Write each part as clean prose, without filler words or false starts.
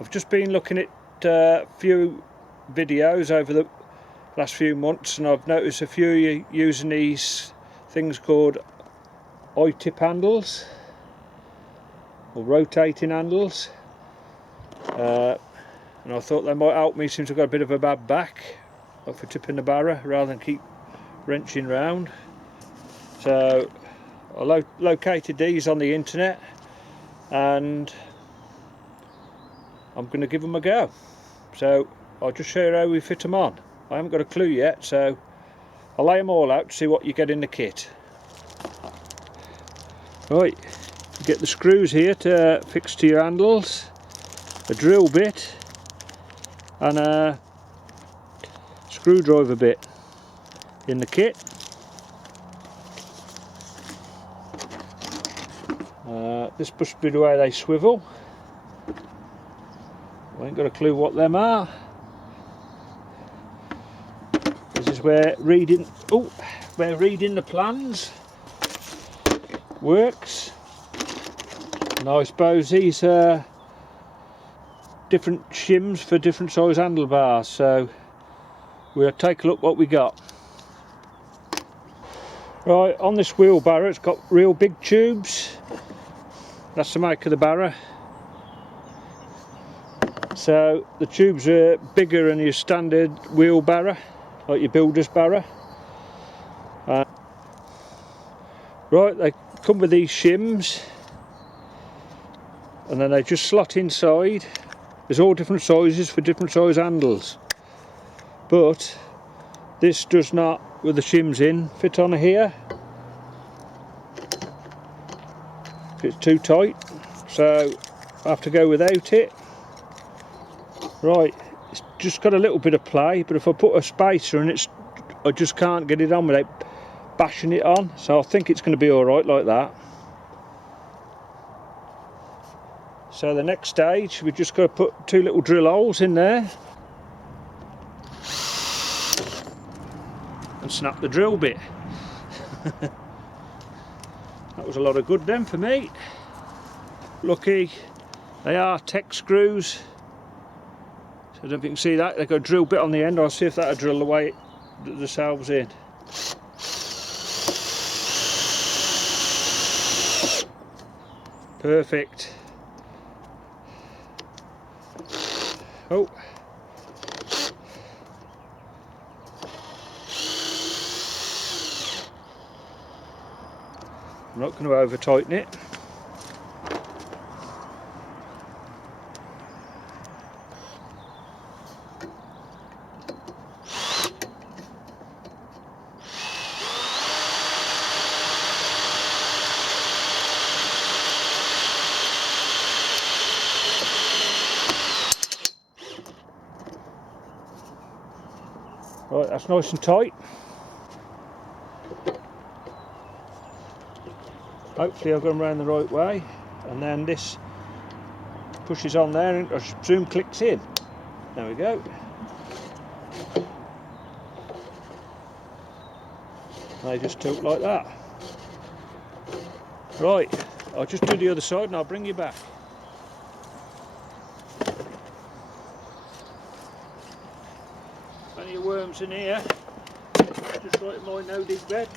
I've just been looking at a few videos over the last few months, and I've noticed a few you using these things called iTip handles or rotating handles, and I thought they might help me since I've got a bit of a bad back for tipping the barrow rather than keep wrenching round. So I located these on the internet and I'm going to give them a go. So I'll just show you how we fit them on. I haven't got a clue yet, so I'll lay them all out to see what you get in the kit. Right, you get the screws here to fix to your handles, a drill bit and a screwdriver bit in the kit. This must be the way they swivel. I ain't got a clue what them are. This is where reading the plans works. And I suppose these are different shims for different size handlebars, so we'll take a look what we got. Right, on this wheelbarrow it's got real big tubes. That's the make of the barrow. So the tubes are bigger than your standard wheelbarrow, like your builder's barrow. Right, they come with these shims and then they just slot inside. There's all different sizes for different size handles, but this does not, with the shims in, fit on here. It's too tight, so I have to go without it. Right, it's just got a little bit of play, but if I put a spacer in it, I just can't get it on without bashing it on, so I think it's going to be alright like that. So the next stage, we've just got to put two little drill holes in there and snap the drill bit. That was a lot of good then for me. Lucky they are tech screws, so I don't know if you can see that. They've got a drill bit on the end. I'll see if that'll drill the way the salve's in. Perfect. Oh. I'm not going to over tighten it. Right, that's nice and tight. Hopefully I've got them around the right way, and then this pushes on there and I presume clicks in. There we go. They just tilt like that. Right, I'll just do the other side and I'll bring you back. Plenty of worms in here, just like my no-dig bed.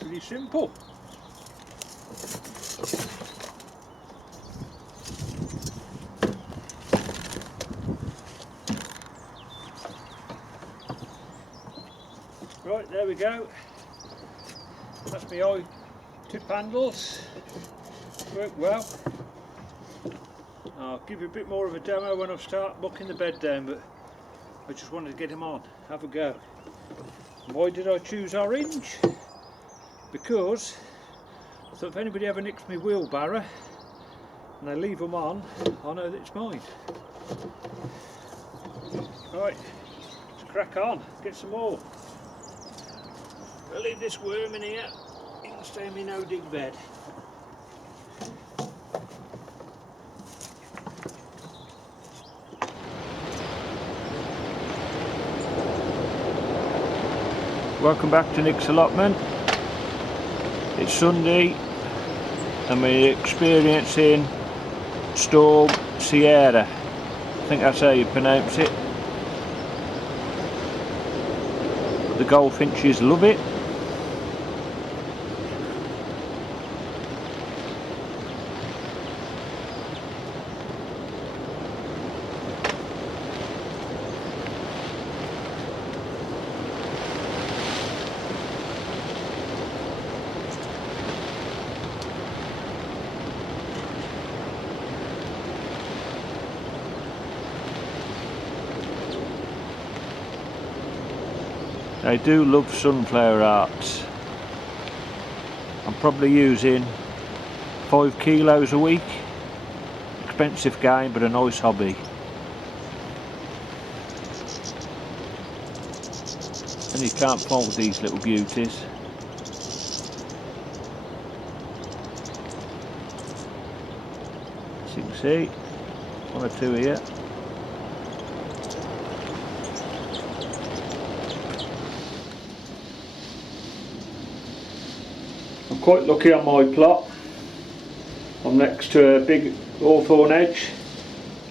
Pretty simple. Right, there we go. That's my iTip handles. Work well. I'll give you a bit more of a demo when I start mucking the bed down, but I just wanted to get him on. Have a go. Why did I choose orange? Because I thought if anybody ever nicks me wheelbarrow and they leave them on, I know that it's mine. Right, let's crack on, get some more. I'll leave this worm in here, it can stay in my no dig bed. Welcome back to Nick's Allotment. It's Sunday and we're experiencing Storm Ciara. I think that's how you pronounce it. But the goldfinches love it. They do love sunflower hearts. I'm probably using 5 kilos a week. Expensive game, but a nice hobby. And you can't fault these little beauties. As you can see, 1 or 2 here. I'm quite lucky on my plot. I'm next to a big hawthorn hedge,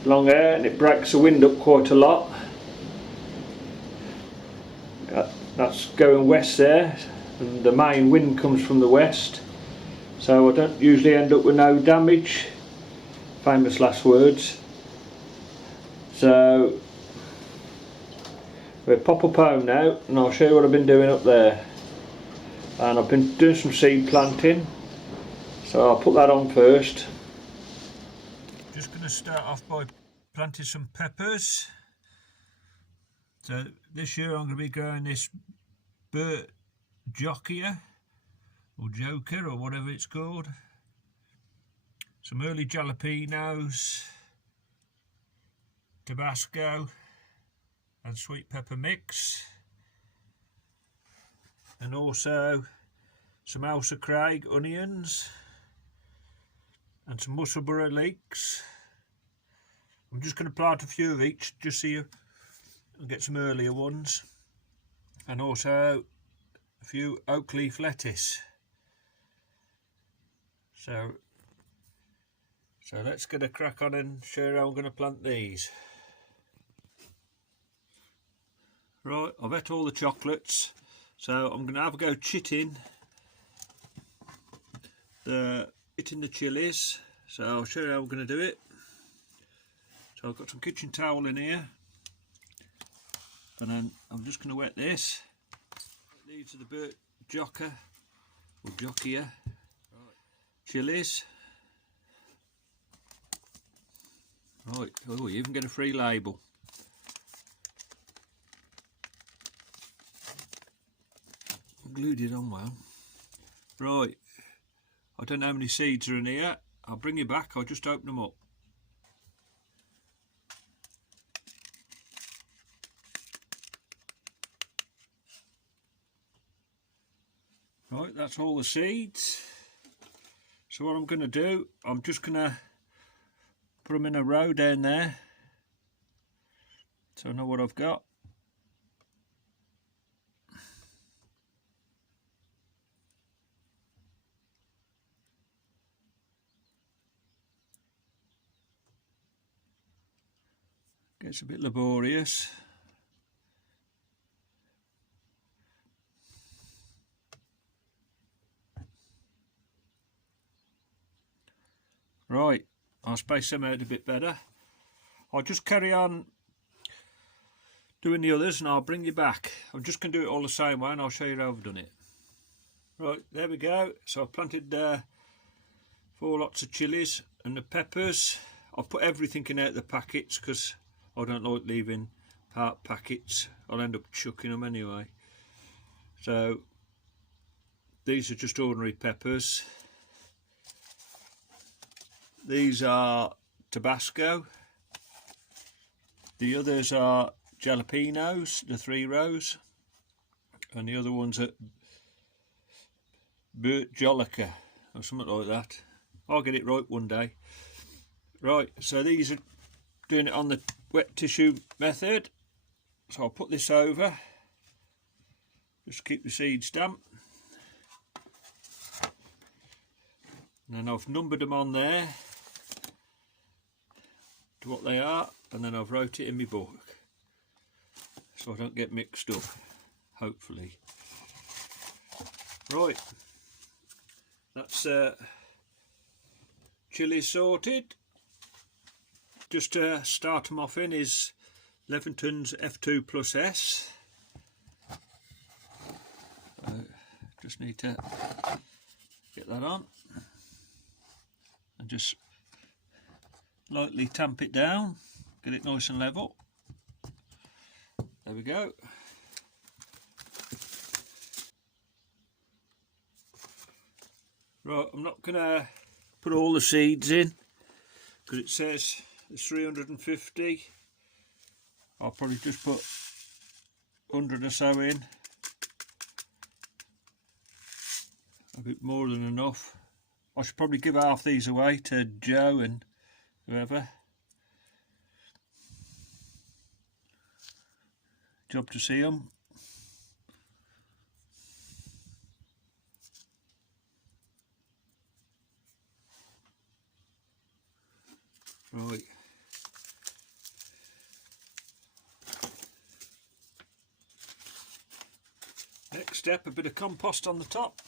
long hair, and it breaks the wind up quite a lot. That's going west there, and the main wind comes from the west, so I don't usually end up with no damage. Famous last words. So we'll pop up home now and I'll show you what I've been doing up there. And I've been doing some seed planting, so I'll put that on first. Just going to start off by planting some peppers. So this year I'm going to be growing this Burt Jokia or Joker or whatever it's called. Some early jalapenos, Tabasco and sweet pepper mix. And also some Elsa Craig onions and some Musselburgh leeks. I'm just going to plant a few of each just so you get some earlier ones, and also a few oak leaf lettuce. So let's get a crack on and show you how I'm going to plant these. Right, I've ate all the chocolates. So I'm going to have a go chitting the chilies. So I'll show you how I'm going to do it. So I've got some kitchen towel in here, and then I'm just going to wet this. These are the Burt Joker or Jokia chilies. Right, oh, you even get a free label. Glued it on well. Right, I don't know how many seeds are in here. I'll bring you back, I'll just open them up. Right, that's all the seeds. So what I'm going to do, I'm just going to put them in a row down there, so I know what I've got. Gets a bit laborious. Right, I'll space them out a bit better. I'll just carry on doing the others and I'll bring you back. I'm just going to do it all the same way and I'll show you how I've done it. Right, there we go. So I've planted 4 lots of chilies and the peppers. I've put everything in out the packets because I don't like leaving part packets. I'll end up chucking them anyway. So these are just ordinary peppers. These are Tabasco. The others are jalapenos, the 3 rows, and the other ones are Jolica or something like that. I'll get it right one day. Right, so these are doing it on the wet tissue method. So I'll put this over, just keep the seeds damp. And then I've numbered them on there to what they are, and then I've wrote it in my book so I don't get mixed up, hopefully. Right, that's chilies sorted. Just to start them off in is Leventon's F2 plus S. Just need to get that on and just lightly tamp it down, get it nice and level. There we go. Right, I'm not gonna put all the seeds in because it says it's 350. I'll probably just put 100 or so in. A bit more than enough. I should probably give half these away to Joe and whoever. Job to see them. Right. Next step, a bit of compost on the top.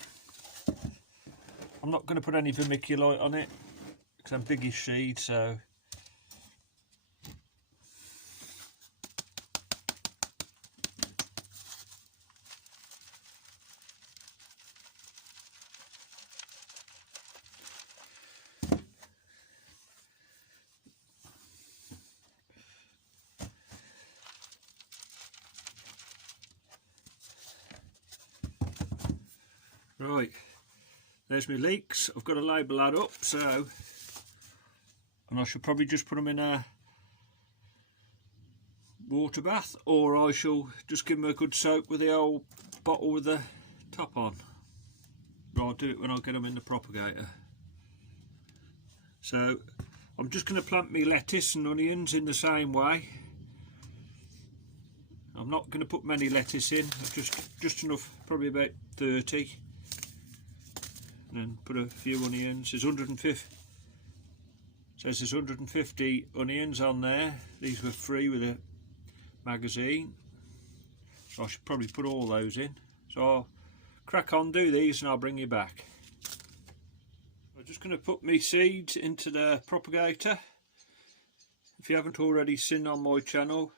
I'm not going to put any vermiculite on it because I'm biggish seed, so right, there's my leeks. I've got to label that up, so, and I should probably just put them in a water bath, or I shall just give them a good soak with the old bottle with the top on. But I'll do it when I get them in the propagator. So I'm just going to plant my lettuce and onions in the same way. I'm not going to put many lettuce in, just enough, probably about 30. And then put a few onions. There's 150. Says there's 150 onions on there. These were free with a magazine, so I should probably put all those in. So I'll crack on, do these, and I'll bring you back. I'm just going to put my seeds into the propagator. If you haven't already seen on my channel,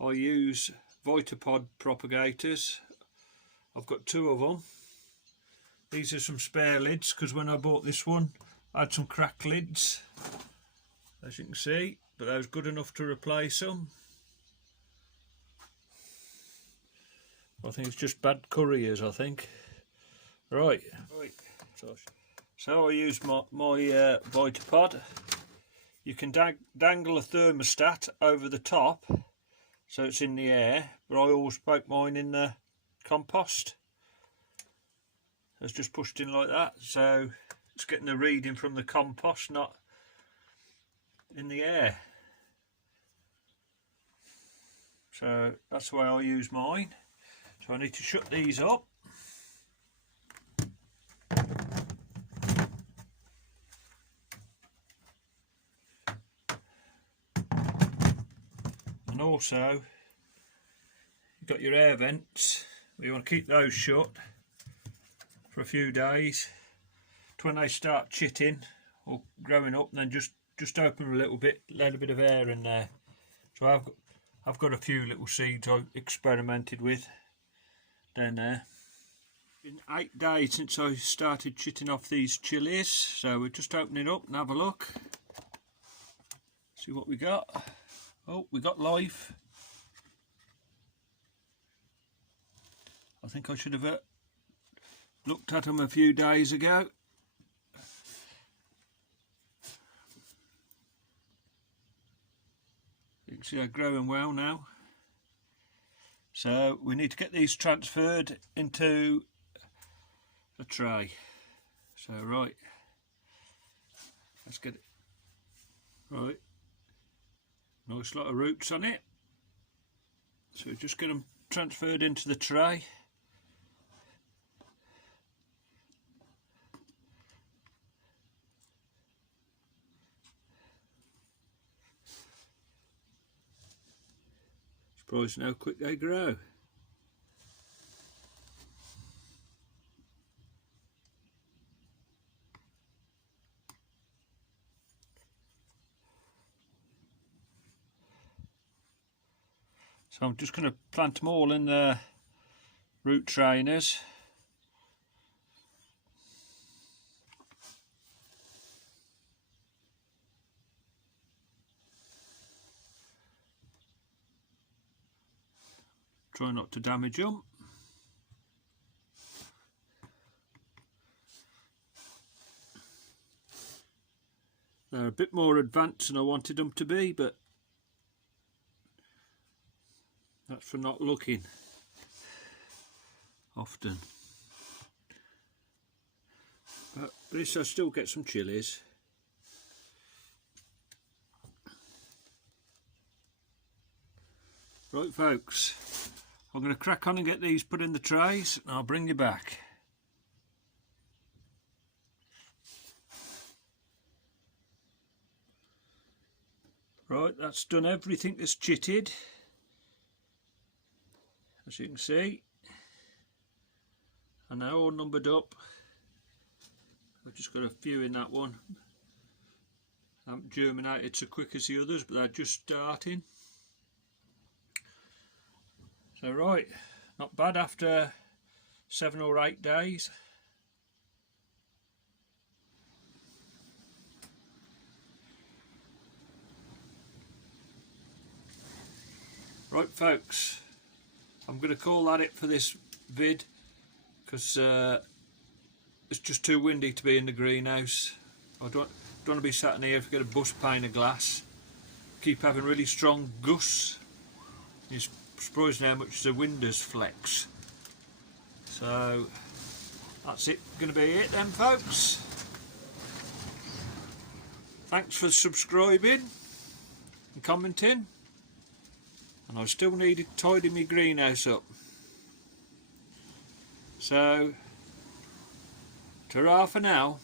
I use Vitapod propagators. I've got 2 of them. These are some spare lids because when I bought this one I had some cracked lids, as you can see, but that was good enough to replace them. I think it's just bad couriers, I think. Right. So I use my Vitapod. You can dangle a thermostat over the top so it's in the air, but I always poke mine in the compost. It's just pushed in like that, so it's getting the reading from the compost, not in the air. So that's the way I use mine. So I need to shut these up. And also you've got your air vents. You want to keep those shut for a few days to when they start chitting or growing up, and then just open a little bit, let a bit of air in there. So I've got a few little seeds I experimented with down there. It's been 8 days since I started chitting off these chilies, so we're just opening it up and have a look, see what we got. Oh, we got life. I think I should have looked at them a few days ago. You can see they're growing well now. So we need to get these transferred into the tray. So right, let's get it. Right, nice lot of roots on it. So just get them transferred into the tray. Surprising how quick they grow. So I'm just going to plant them all in the root trainers. Try not to damage them. They're a bit more advanced than I wanted them to be, but that's for not looking often. But at least I still get some chilies. Right folks, I'm going to crack on and get these put in the trays and I'll bring you back. Right, that's done everything that's chitted. As you can see, and they're all numbered up. I've just got a few in that one. I haven't germinated so quick as the others, but they're just starting. So right, not bad after 7 or 8 days. Right folks, I'm going to call that it for this vid, because it's just too windy to be in the greenhouse. I don't want to be sat in here if I get a bus pane of glass. Keep having really strong gusts. You're surprised how much the windows flex. So that's it, going to be it then folks. Thanks for subscribing and commenting. And I still need to tidy my greenhouse up. So, ta-ra for now.